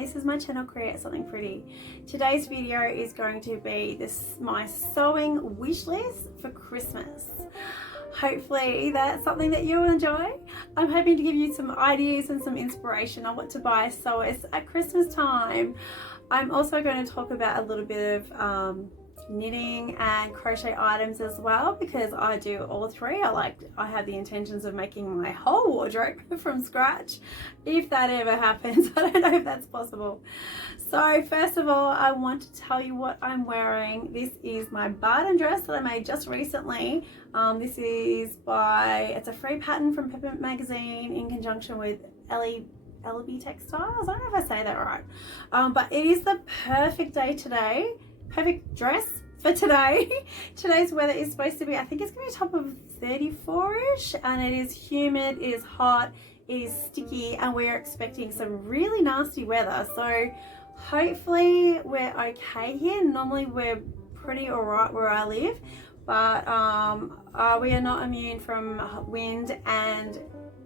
this is my channel Create Something Pretty. Today's video is going to be my sewing wish list for Christmas. Hopefully that's something that you'll enjoy. I'm hoping to give you some ideas and some inspiration on what to buy so it's at Christmas time. I'm also going to talk about a little bit of knitting and crochet items as well, because I do all three. I have the intentions of making my whole wardrobe from scratch if that ever happens. I don't know if that's possible. So first of all, I want to tell you what I'm wearing. This is my Barden dress that I made just recently. This is it's a free pattern from Peppermint magazine in conjunction with LB Textiles. I don't know if I say that right, but it is the perfect day today. Perfect dress for today. Today's weather is supposed to be, I think it's going to be top of 34ish, and it is humid, it is hot, it is sticky, and we're expecting some really nasty weather. So hopefully we're okay here. Normally we're pretty alright where I live, but we are not immune from wind and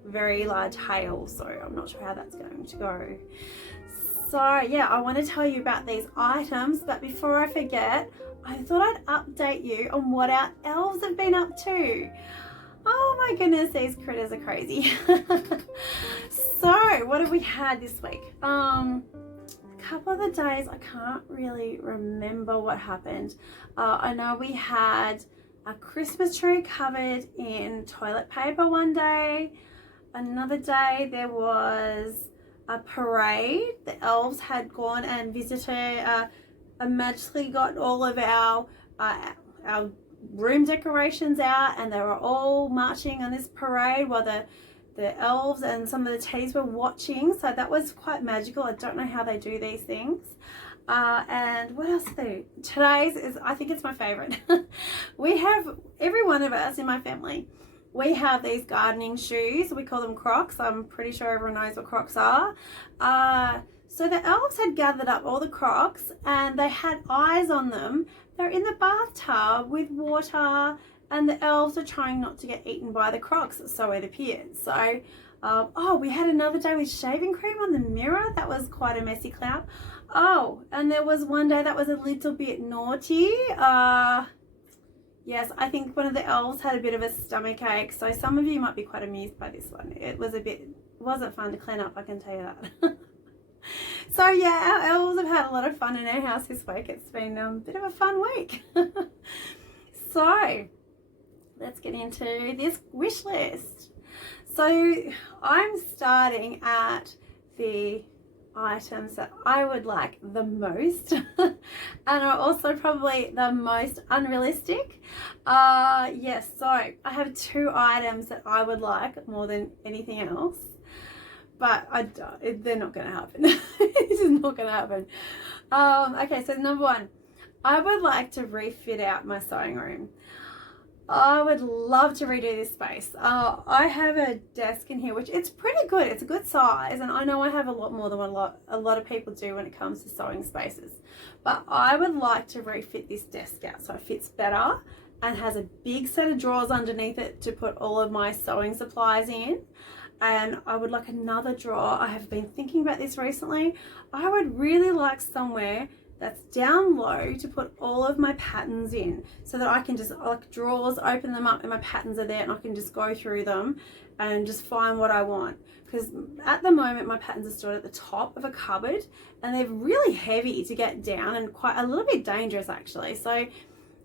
very large hail, so I'm not sure how that's going to go. So yeah, I want to tell you about these items, but before I forget, I thought I'd update you on what our elves have been up to. Oh my goodness, these critters are crazy. So what have we had this week? A couple of the days I can't really remember what happened. I know we had a Christmas tree covered in toilet paper one day. Another day there was a parade. The elves had gone and visited and magically got all of our room decorations out, and they were all marching on this parade while the elves and some of the teddies were watching. So that was quite magical. I don't know how they do these things. And what else do they do? Today's is, I think it's my favorite. We have, every one of us in my family, we have these gardening shoes. We call them Crocs. I'm pretty sure everyone knows what Crocs are. So the elves had gathered up all the Crocs and they had eyes on them. They're in the bathtub with water, and the elves are trying not to get eaten by the Crocs, so it appears. So, oh, we had another day with shaving cream on the mirror. That was quite a messy clown. Oh, and there was one day that was a little bit naughty. Yes, I think one of the elves had a bit of a stomach ache, so some of you might be quite amused by this one. It wasn't fun to clean up, I can tell you that. So yeah, our elves have had a lot of fun in our house this week. It's been a bit of a fun week. So let's get into this wish list. So I'm starting at the items that I would like the most and are also probably the most unrealistic. Yes, so I have two items that I would like more than anything else, but they're not going to happen. This is not going to happen. Okay, so number one, I would like to refit out my sewing room. I would love to redo this space. I have a desk in here, which it's pretty good. It's a good size, and I know I have a lot more than what a lot of people do when it comes to sewing spaces. But I would like to refit this desk out so it fits better and has a big set of drawers underneath it to put all of my sewing supplies in. And I would like another drawer. I have been thinking about this recently. I would really like somewhere that's down low to put all of my patterns in, so that I can just, like, drawers, open them up and my patterns are there and I can just go through them and just find what I want. Because at the moment my patterns are stored at the top of a cupboard and they're really heavy to get down and quite a little bit dangerous actually. So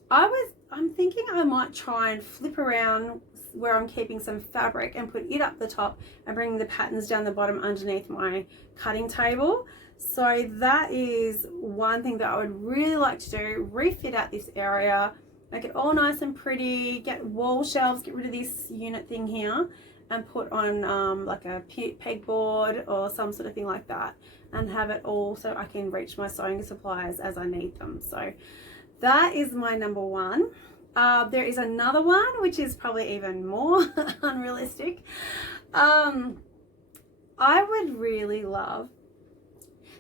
I'm thinking I might try and flip around where I'm keeping some fabric and put it up the top and bring the patterns down the bottom underneath my cutting table. So that is one thing that I would really like to do, refit out this area, make it all nice and pretty, get wall shelves, get rid of this unit thing here and put on like a pegboard or some sort of thing like that, and have it all so I can reach my sewing supplies as I need them. So that is my number one. There is another one which is probably even more unrealistic. I would really love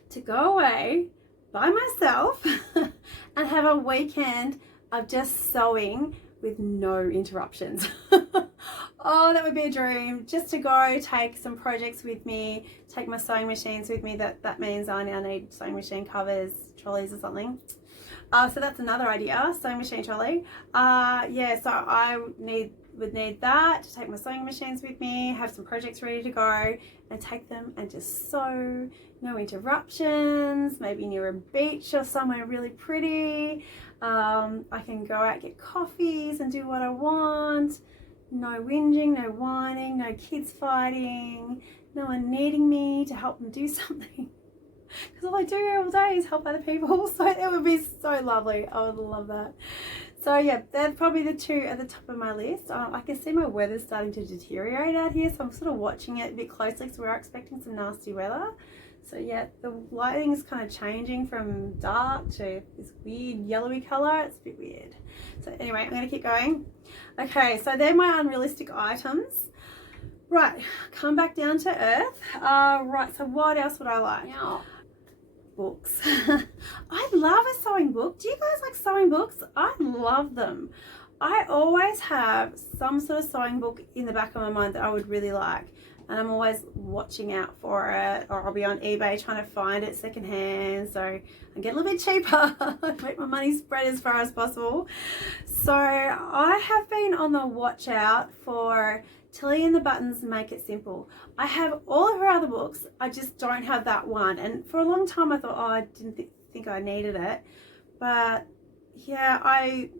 to go away by myself and have a weekend of just sewing with no interruptions. Oh, that would be a dream. Just to go take some projects with me, take my sewing machines with me. That means I now need sewing machine covers, trolleys or something. So that's another idea, sewing machine trolley. Yeah, so I would need that to take my sewing machines with me, have some projects ready to go and take them and just sew. No interruptions, maybe near a beach or somewhere really pretty. I can go out, get coffees and do what I want. No whinging, no whining, no kids fighting, no one needing me to help them do something. Because all I do all day is help other people. So it would be so lovely. I would love that. So yeah, they're probably the two at the top of my list. I can see my weather's starting to deteriorate out here, so I'm sort of watching it a bit closely. So we're expecting some nasty weather. So yeah, the lighting is kind of changing from dark to this weird yellowy color. It's a bit weird. So anyway, I'm going to keep going. Okay, so they're my unrealistic items. Right, come back down to earth. Right, so what else would I like? Now, books. I love a sewing book. Do you guys like sewing books? I love them. I always have some sort of sewing book in the back of my mind that I would really like. And I'm always watching out for it, or I'll be on eBay trying to find it secondhand, so I get a little bit cheaper, make my money spread as far as possible. So I have been on the watch out for Tilly and the Buttons Make It Simple. I have all of her other books, I just don't have that one. And for a long time I thought, oh, I didn't think I needed it. But yeah, I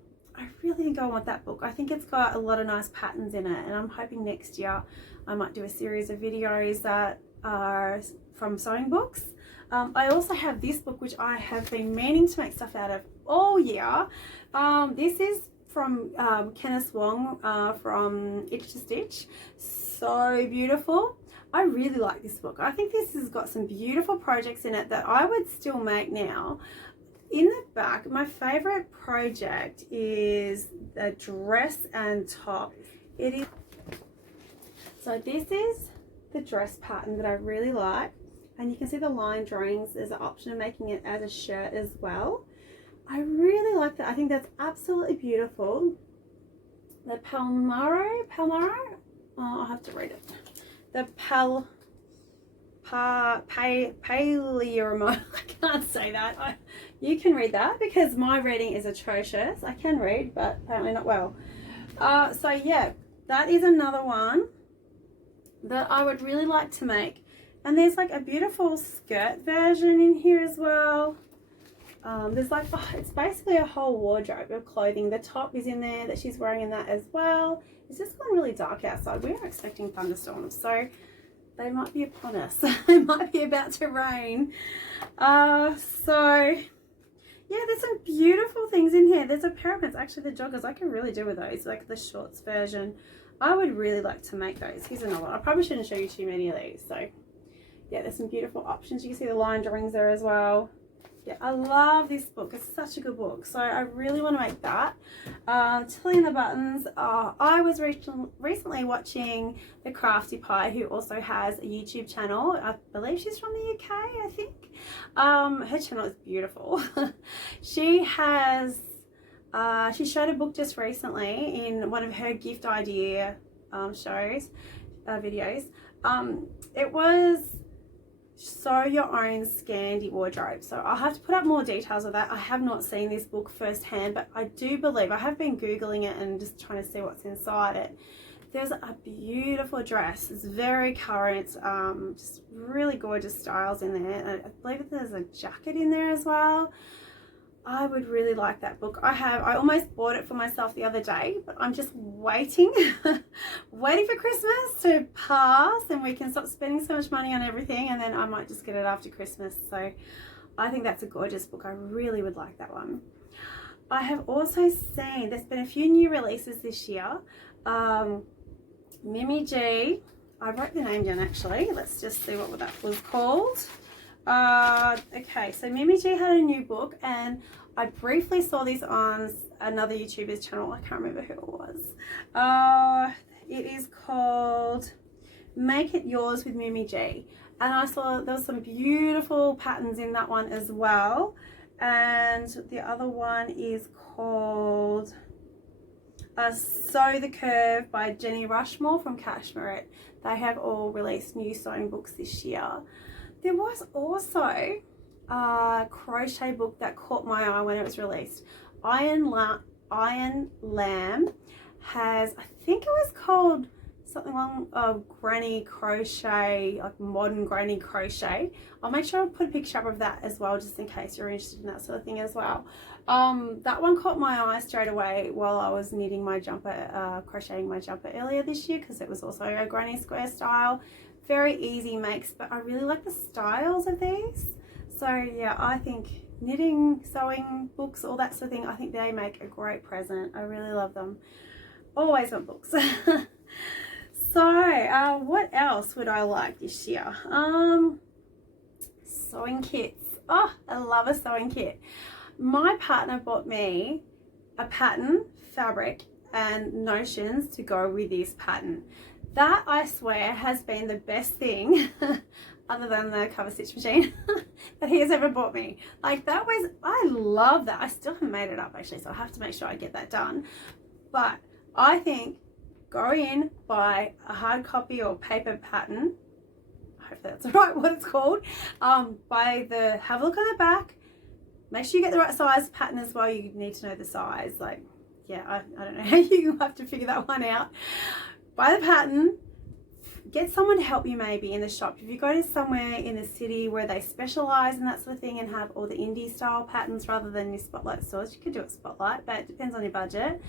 really think I want that book. I think it's got a lot of nice patterns in it, and I'm hoping next year I might do a series of videos that are from sewing books. I also have this book, which I have been meaning to make stuff out of all year. This is from Kennis Wong from Itch to Stitch. So beautiful. I really like this book. I think this has got some beautiful projects in it that I would still make now. In the back, my favorite project is the dress and top. It is, so this is the dress pattern that I really like, and you can see the line drawings. There's an option of making it as a shirt as well. I really like that. I think that's absolutely beautiful. The Palmaro, oh, I'll have to read it. The Paleormo, I can't say that. You can read that because my reading is atrocious. I can read, but apparently not well. So yeah, that is another one that I would really like to make. And there's like a beautiful skirt version in here as well. There's like, oh, it's basically a whole wardrobe of clothing. The top is in there that she's wearing in that as well. It's just gone really dark outside. We are expecting thunderstorms, so they might be upon us. It might be about to rain. So yeah, there's some beautiful things in here. There's a pair of pants, actually the joggers, I can really do with those, like the shorts version. I would really like to make those. Here's another one. I probably shouldn't show you too many of these. So yeah, there's some beautiful options. You can see the line drawings there as well. Yeah, I love this book. It's such a good book. So I really want to make that. Tilly and the Buttons. I was recently watching the Crafty Pie, who also has a YouTube channel. I believe she's from the UK, I think. Her channel is beautiful. She has, she showed a book just recently in one of her gift idea videos. It was Sew Your Own Scandi Wardrobe. So I'll have to put up more details of that. I have not seen this book firsthand, but I do believe, I have been Googling it and just trying to see what's inside it. There's a beautiful dress. It's very current, just really gorgeous styles in there. And I believe there's a jacket in there as well. I would really like that book. I almost bought it for myself the other day, but I'm just waiting, waiting for Christmas to pass and we can stop spending so much money on everything, and then I might just get it after Christmas. So I think that's a gorgeous book. I really would like that one. I have also seen, there's been a few new releases this year. Mimi G, I wrote the name down actually. Let's just see what that was called. Okay, so Mimi G had a new book, and I briefly saw this on another YouTuber's channel. I can't remember who it was. It is called Make It Yours with Mimi G, and I saw there was some beautiful patterns in that one as well. And the other one is called Sew the Curve by Jenny Rushmore from Cashmere. They have all released new sewing books this year. There was also a crochet book that caught my eye when it was released. Iron Lamb has, I think it was called something along granny crochet, like modern granny crochet. I'll make sure I put a picture up of that as well, just in case you're interested in that sort of thing as well. That one caught my eye straight away while I was knitting my jumper, crocheting my jumper earlier this year, because it was also a granny square style. Very easy makes, but I really like the styles of these. So yeah, I think knitting, sewing books, all that sort of thing, I think they make a great present. I really love them. Always want books. So what else would I like this year? Sewing kits. Oh, I love a sewing kit. My partner bought me a pattern, fabric, and notions to go with this pattern. That, I swear, has been the best thing other than the cover stitch machine that he has ever bought me. Like, that was, I love that. I still haven't made it up actually, so I have to make sure I get that done. But I think go in, buy a hard copy or paper pattern. I hope that's right, what it's called. Have a look on the back. Make sure you get the right size pattern as well. You need to know the size. Like, yeah, I don't know how you have to figure that one out. Buy the pattern. Get someone to help you maybe in the shop. If you go to somewhere in the city where they specialize in that sort of thing and have all the indie style patterns rather than your Spotlight stores, you could do it Spotlight, but it depends on your budget.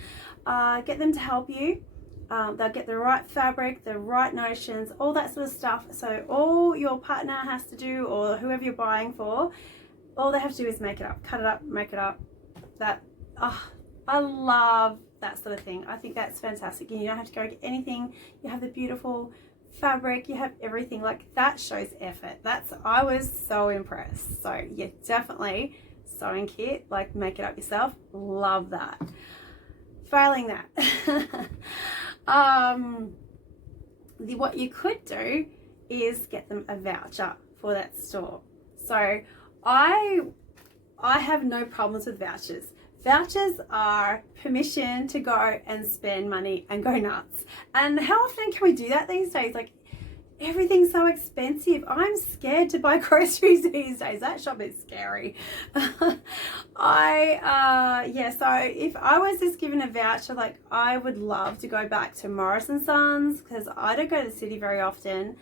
Get them to help you. They'll get the right fabric, the right notions, all that sort of stuff. So all your partner has to do, or whoever you're buying for, all they have to do is make it up, cut it up, make it up. That, I love that sort of thing. I think that's fantastic. And you don't have to go get anything. You have the beautiful fabric, you have everything. Like, that shows effort. I was so impressed. So yeah, definitely sewing kit, like make it up yourself. Love that. Failing that, what you could do is get them a voucher for that store. So I have no problems with vouchers. Vouchers are permission to go and spend money and go nuts. And how often can we do that these days? Like, everything's so expensive. I'm scared to buy groceries these days. That shop is scary. So if I was just given a voucher, like, I would love to go back to Morris & Sons, because I don't go to the city very often.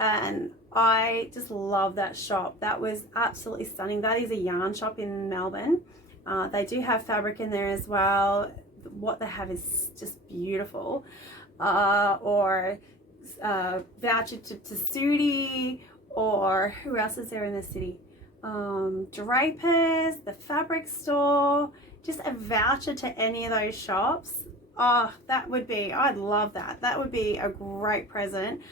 And I just love that shop. That was absolutely stunning. That is a yarn shop in Melbourne. They do have fabric in there as well. What they have is just beautiful. Or voucher to Sudi, or who else is there in the city? Drapers, the fabric store, just a voucher to any of those shops. Oh, I'd love that. That would be a great present.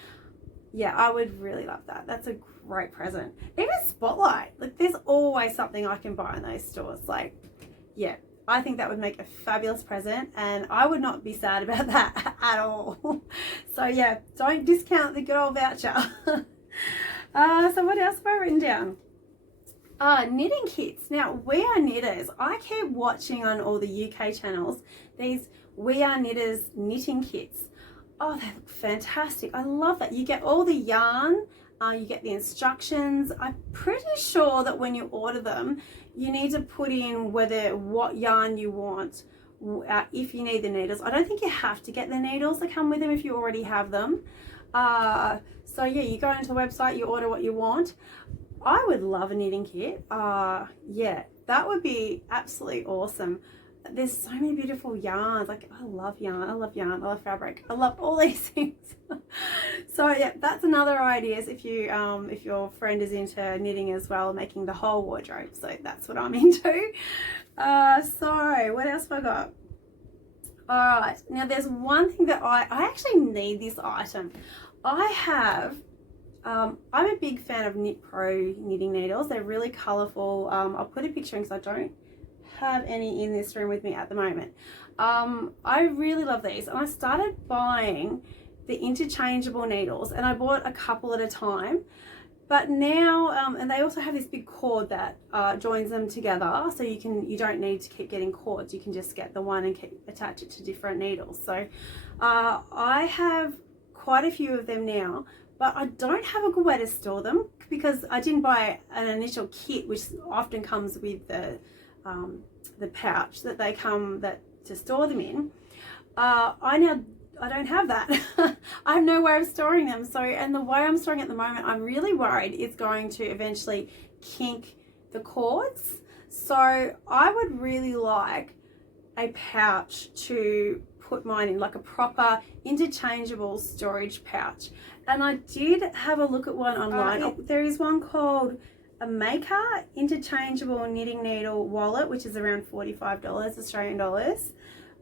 Yeah, I would really love that. That's a great present. Even Spotlight, like, there's always something I can buy in those stores. Like, yeah, I think that would make a fabulous present, and I would not be sad about that at all. So yeah, don't discount the good old voucher. So what else have I written down? Knitting kits. Now, We Are Knitters, I keep watching on all the UK channels these We Are Knitters knitting kits. Oh, they look fantastic. I love that. You get all the yarn, you get the instructions. I'm pretty sure that when you order them, you need to put in what yarn you want, if you need the needles. I don't think you have to get the needles that come with them if you already have them. So yeah, you go into the website, you order what you want. I would love a knitting kit. Yeah, that would be absolutely awesome. There's so many beautiful yarns. Like, I love yarn, I love fabric, I love all these things. So yeah, that's another idea, is if your friend is into knitting as well, making the whole wardrobe. So that's what I'm into. So what else have I got? All right, now there's one thing that I actually need this item. I'm a big fan of Knit Pro knitting needles. They're really colourful. I'll put a picture in because I don't have any in this room with me at the moment. I really love these, and I started buying the interchangeable needles, and I bought a couple at a time. But now, and they also have this big cord that joins them together, so you don't need to keep getting cords. You can just get the one and attach it to different needles. So I have quite a few of them now, but I don't have a good way to store them because I didn't buy an initial kit, which often comes with the pouch that they come to store them in. I don't have that. I have no way of storing them. So, and the way I'm storing at the moment, I'm really worried it's going to eventually kink the cords. So I would really like a pouch to put mine in, like a proper interchangeable storage pouch. And I did have a look at one online. There is one called a Maker interchangeable knitting needle wallet, which is around $45 Australian dollars.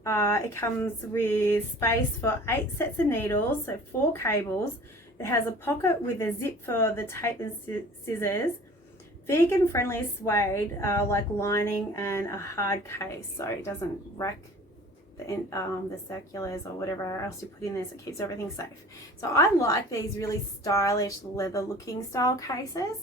It comes with space for 8 sets of needles, so 4 cables. It has a pocket with a zip for the tape and scissors, vegan friendly suede like lining, and a hard case so it doesn't wreck the circulars or whatever else you put in there, so it keeps everything safe. So I like these really stylish leather looking style cases,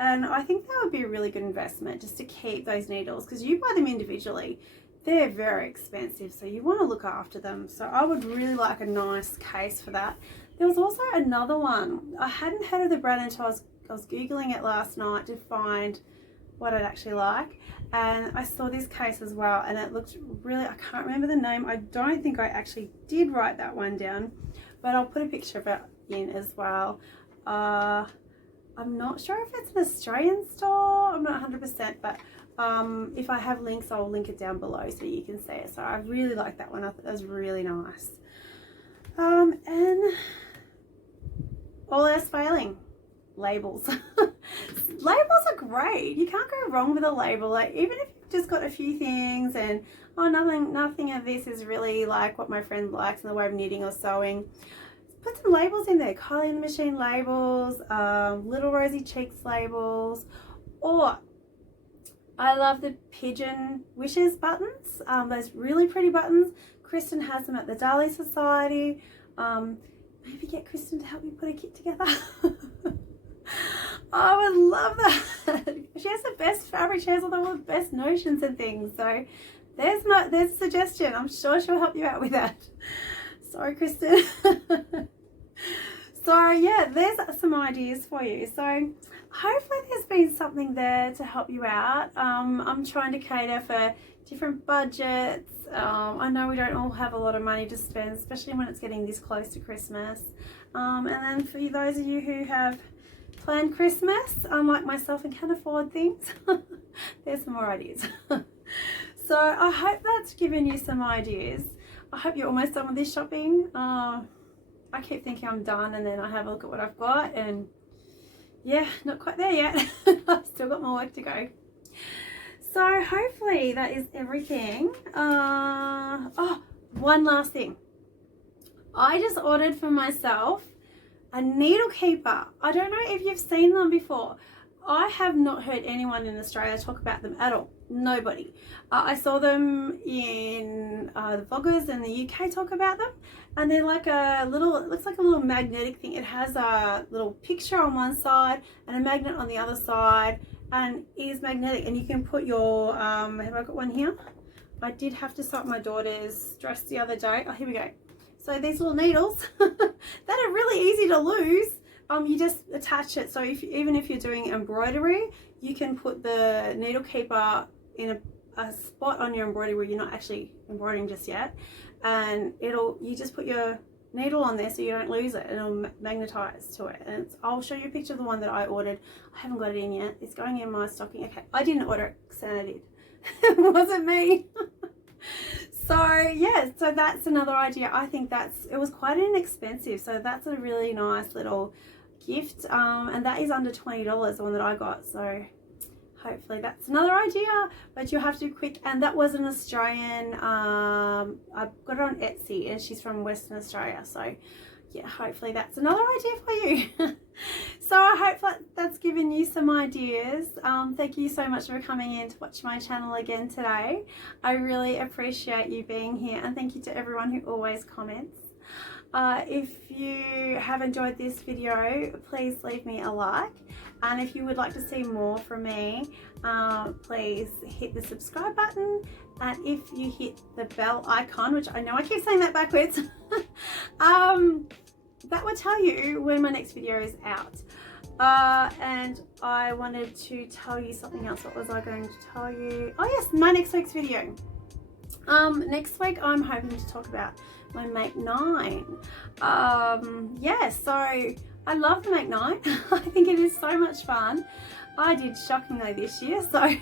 and I think that would be a really good investment just to keep those needles, because you buy them individually, they're very expensive, so you want to look after them. So I would really like a nice case for that. There was also another one. I hadn't heard of the brand until I was Googling it last night to find what I'd actually like. And I saw this case as well, and it looked really, I can't remember the name. I don't think I actually did write that one down, but I'll put a picture of it in as well. I'm not sure if it's an Australian store. I'm not 100%, but if I have links, I'll link it down below so you can see it. So I really like that one. I thought that was really nice. And all else failing, labels. Labels are great. You can't go wrong with a label. Like, even if you've just got a few things and nothing of this is really like what my friend likes in the way of knitting or sewing, put some labels in there. Kylie in the Machine labels, Little Rosy Cheeks labels, or I love the Pigeon Wishes buttons, those really pretty buttons. Kristen has them at the Dali Society. Maybe get Kristen to help me put a kit together. I would love that. She has the best fabric, she has all the best notions and things. So there's a suggestion. I'm sure she'll help you out with that. Sorry, Kristen. So yeah, there's some ideas for you. So hopefully there's been something there to help you out. I'm trying to cater for different budgets. I know we don't all have a lot of money to spend, especially when it's getting this close to Christmas. And then for those of you who have planned Christmas, like myself, and can afford things, there's some more ideas. So I hope that's given you some ideas. I hope you're almost done with this shopping. I keep thinking I'm done, and then I have a look at what I've got, and yeah, not quite there yet. I've still got more work to go. So hopefully that is everything. Oh, one last thing. I just ordered for myself a needle keeper. I don't know if you've seen them before. I have not heard anyone in Australia talk about them at all. Nobody. I saw them in the vloggers in the UK talk about them, and they're like a little, it looks like a little magnetic thing. It has a little picture on one side and a magnet on the other side, and it is magnetic, and you can put your, have I got one here? I did have to sew up my daughter's dress the other day. Oh, here we go. So these little needles that are really easy to lose. You just attach it. So even if you're doing embroidery, you can put the needle keeper in a spot on your embroidery where you're not actually embroidering just yet, and you just put your needle on there so you don't lose it, and it'll magnetize to it. And I'll show you a picture of the one that I ordered. I haven't got it in yet. It's going in my stocking. Okay, I didn't order it, Santa did. It wasn't me. So yeah, so that's another idea. I think it was quite inexpensive, so that's a really nice little gift, and that is under $20, the one that I got. So hopefully that's another idea, but you'll have to be quick. And that was an Australian, I got it on Etsy, and she's from Western Australia. So yeah, hopefully that's another idea for you. So I hope that's given you some ideas. Thank you so much for coming in to watch my channel again today. I really appreciate you being here, and thank you to everyone who always comments. If you have enjoyed this video, please leave me a like, and if you would like to see more from me, please hit the subscribe button, and if you hit the bell icon, which I know I keep saying that backwards, that will tell you when my next video is out. And I wanted to tell you something else. What was I going to tell you? Oh yes, my next week's video. Next week I'm hoping to talk about my Make 9. Yeah, so I love the Make 9. I think it is so much fun. I did shockingly this year, so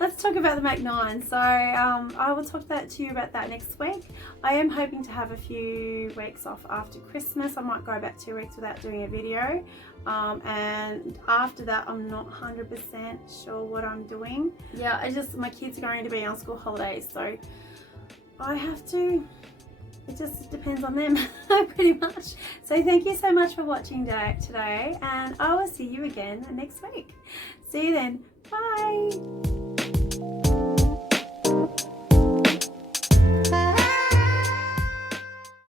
let's talk about the Make 9. So I will talk to you about that next week. I am hoping to have a few weeks off after Christmas. I might go about 2 weeks without doing a video, and after that I'm not 100% sure what I'm doing. Yeah, my kids are going to be on school holidays, so I have to, it just depends on them pretty much. So thank you so much for watching today, and I will see you again next week. See you then. Bye.